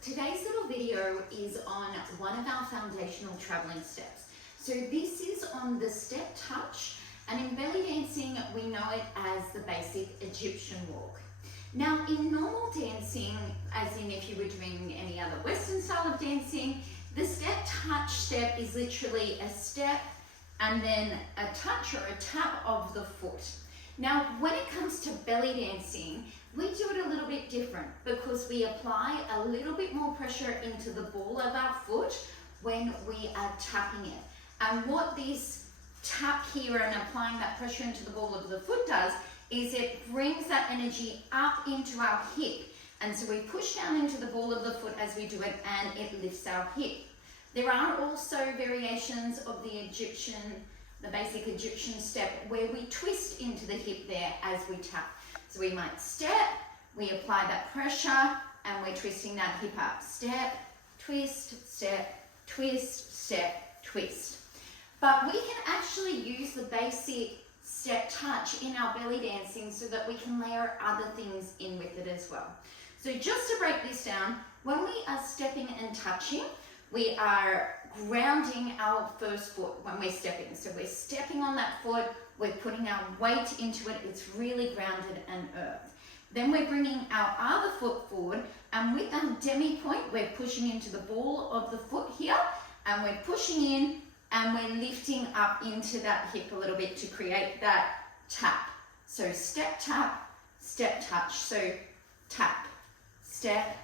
Today's little video is on one of our foundational traveling steps. So this is on the step touch, and in belly dancing we know it as the basic Egyptian walk. Now in normal dancing, as in if you were doing any other Western style of dancing, the step touch step is literally a step and then a touch or a tap of the foot. Now when it comes to belly dancing, we do it a little bit different because we apply a little bit more pressure into the ball of our foot when we are tapping it. And what this tap here and applying that pressure into the ball of the foot does is it brings that energy up into our hip. And so we push down into the ball of the foot as we do it, and it lifts our hip. There are also variations of the basic Egyptian step where we twist into the hip there as we tap. So we might step, we apply that pressure, and we're twisting that hip up. Step, twist, step, twist, step, twist. But we can actually use the basic step touch in our belly dancing so that we can layer other things in with it as well. So just to break this down, when we are stepping and touching, we are grounding our first foot when we're stepping. So we're stepping on that foot, we're putting our weight into it, it's really grounded and earthed. Then we're bringing our other foot forward, and with our demi point, we're pushing into the ball of the foot here, and we're pushing in, and we're lifting up into that hip a little bit to create that tap. So step, tap, step, touch. So tap, step,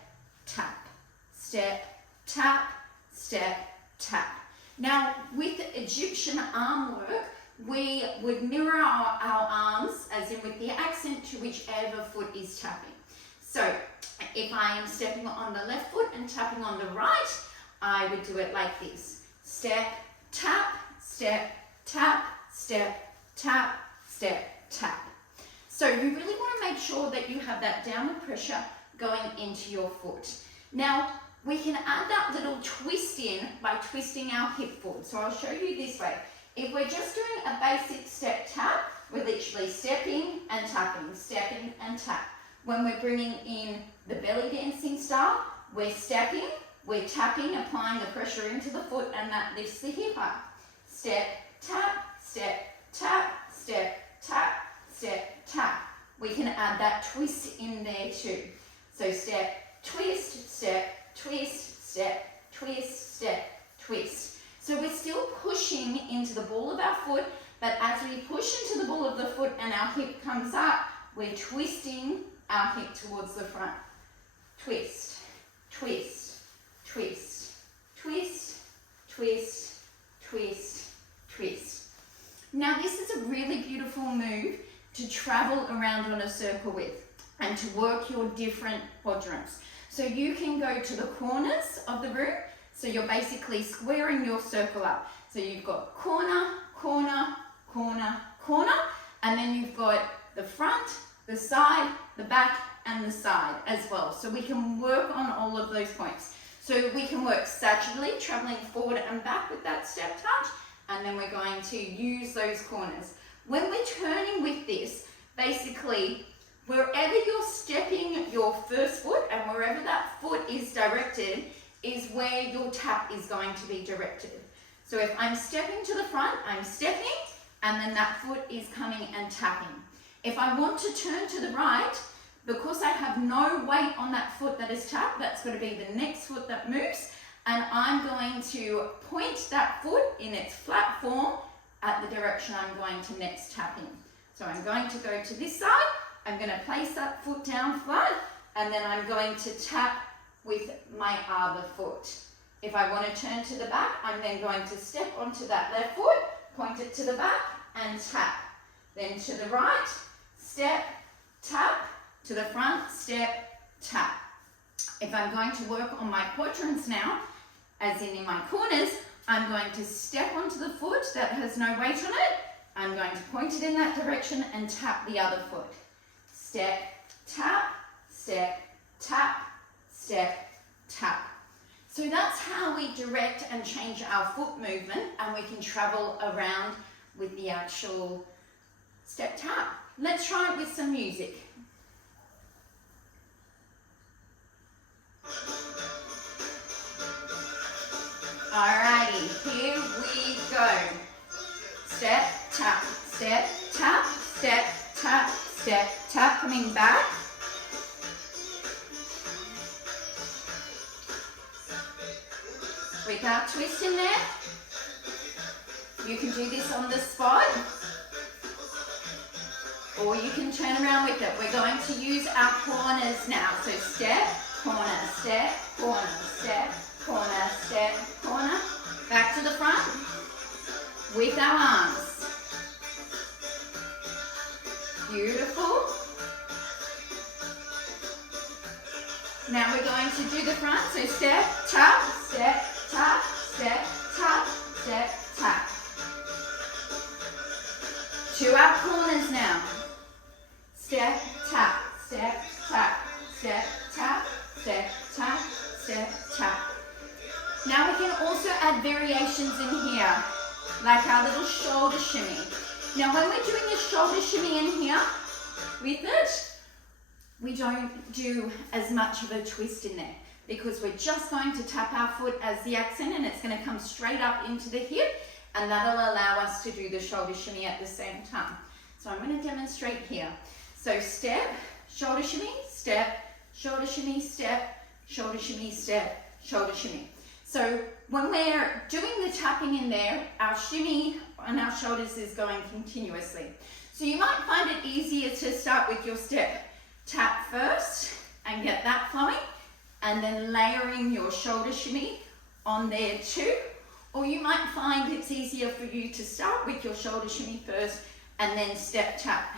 tap, step, tap, step, tap. Now with Egyptian arm work, we would mirror our arms, as in with the accent to whichever foot is tapping. So if I am stepping on the left foot and tapping on the right, I would do it like this. Step, tap, step, tap, step, tap, step, tap. So you really want to make sure that you have that downward pressure going into your foot. Now we can add that little twist in by twisting our hip forward. So I'll show you this way. If we're just doing a basic step tap, we're literally stepping and tapping, stepping and tap. When we're bringing in the belly dancing style, we're stepping, we're tapping, applying the pressure into the foot, and that lifts the hip up. Step, tap, step, tap, step, tap, step, tap. We can add that twist in there too. So step, twist, step, twist, step, twist, step, twist. So we're still pushing into the ball of our foot, but as we push into the ball of the foot and our hip comes up, we're twisting our hip towards the front. Twist, twist, twist, twist, twist, twist, twist. Now this is a really beautiful move to travel around on a circle with and to work your different quadrants. So you can go to the corners of the room. So you're basically squaring your circle up. So you've got corner, corner, corner, corner, and then you've got the front, the side, the back, and the side as well. So we can work on all of those points. So we can work sagittally, traveling forward and back with that step touch, and then we're going to use those corners. When we're turning with this, basically, wherever you're stepping your first foot and wherever that foot is directed is where your tap is going to be directed. So if I'm stepping to the front, I'm stepping, and then that foot is coming and tapping. If I want to turn to the right, because I have no weight on that foot that is tapped, that's going to be the next foot that moves, and I'm going to point that foot in its flat form at the direction I'm going to next tap in. So I'm going to go to this side, I'm going to place that foot down flat, and then I'm going to tap with my other foot. If I want to turn to the back, I'm then going to step onto that left foot, point it to the back and tap. Then to the right, step, tap, to the front, step, tap. If I'm going to work on my quadrants now, as in my corners, I'm going to step onto the foot that has no weight on it. I'm going to point it in that direction and tap the other foot. Step, tap, step, tap, step, tap. So that's how we direct and change our foot movement, and we can travel around with the actual step tap. Let's try it with some music. Without twist in there. You can do this on the spot, or you can turn around with it. We're going to use our corners now. So step, corner, step, corner, step, corner, step, corner. Back to the front with our arms. Beautiful. Now we're going to do the front. So step, tap, step, tap, step, tap, step, tap. To our corners now. Step, tap, step, tap, step, tap, step, tap, step, tap. Now we can also add variations in here, like our little shoulder shimmy. Now when we're doing a shoulder shimmy in here, with it, we don't do as much of a twist in there because we're just going to tap our foot as the accent and it's going to come straight up into the hip, and that'll allow us to do the shoulder shimmy at the same time. So I'm going to demonstrate here. So step, shoulder shimmy, step, shoulder shimmy, step, shoulder shimmy, step, shoulder shimmy. So when we're doing the tapping in there, our shimmy on our shoulders is going continuously. So you might find it easier to start with your step tap first and get that flowing, and then layering your shoulder shimmy on there too. Or you might find it's easier for you to start with your shoulder shimmy first and then step tap,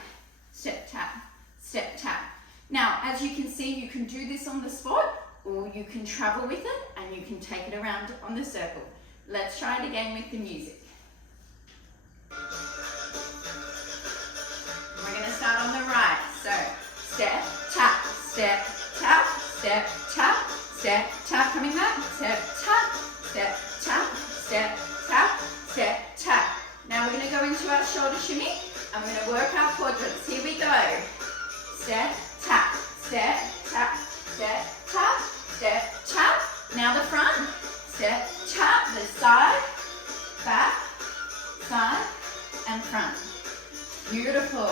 step tap, step tap. Now, as you can see, you can do this on the spot, or you can travel with it and you can take it around on the circle. Let's try it again with the music. We're going to start on the right. So step, tap, step, tap, step, tap, step, tap, coming back, step, tap, step, tap, step, tap, step, tap. Now we're going to go into our shoulder shimmy and we're going to work our quadrants. Here we go. Step, tap, step, tap, step, tap, step, tap. Now the front. Step, tap, the side, back, side, and front. Beautiful.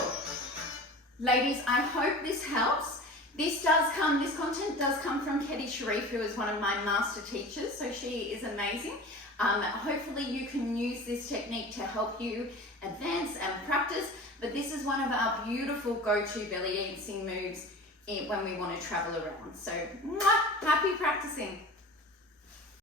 Ladies, I hope this helps. This content does come from Keti Sharif, who is one of my master teachers, so she is amazing. Hopefully you can use this technique to help you advance and practice, but this is one of our beautiful go-to belly dancing moves when we want to travel around. So, happy practicing.